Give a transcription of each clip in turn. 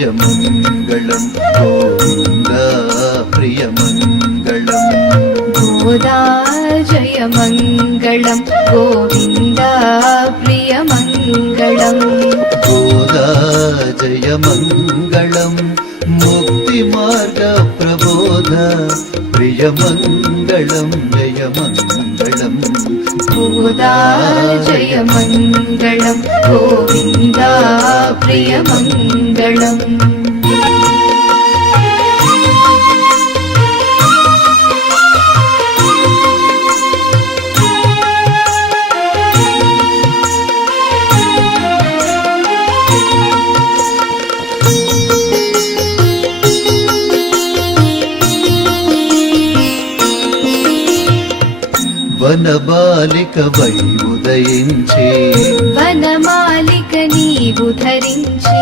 ప్రియమంగళం గోవింద ప్రియమంగళం గోదా జయమంగళం గోవింద ప్రియమంగళం గోదా జయమంగళం ముక్తి మార్గ ప్రబోధ ప్రియమంగళం జయమంగళం గోదా జయమంగళం గోవింద ప్రియమంగళం వనబాలిక వై ఉదయించి వనమాలిక నీవు ధరించి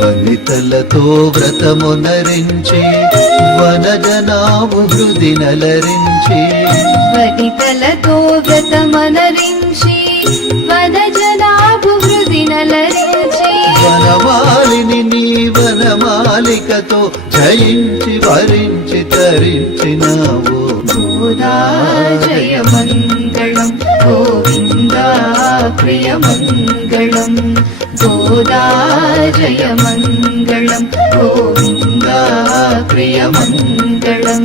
వనితలతో వ్రతమునరించి వనజనావు హృది నలరించి వనితలతో వ్రతమనరించి వనజనాభు హృది నలరించి వనమాలిని నీ వనమాలికతో జయించి వరించి తరించినావు గోదా జయమంగళం గోవింద ప్రియమంగళం గోదా జయమంగళం గోవింద ప్రియమంగళం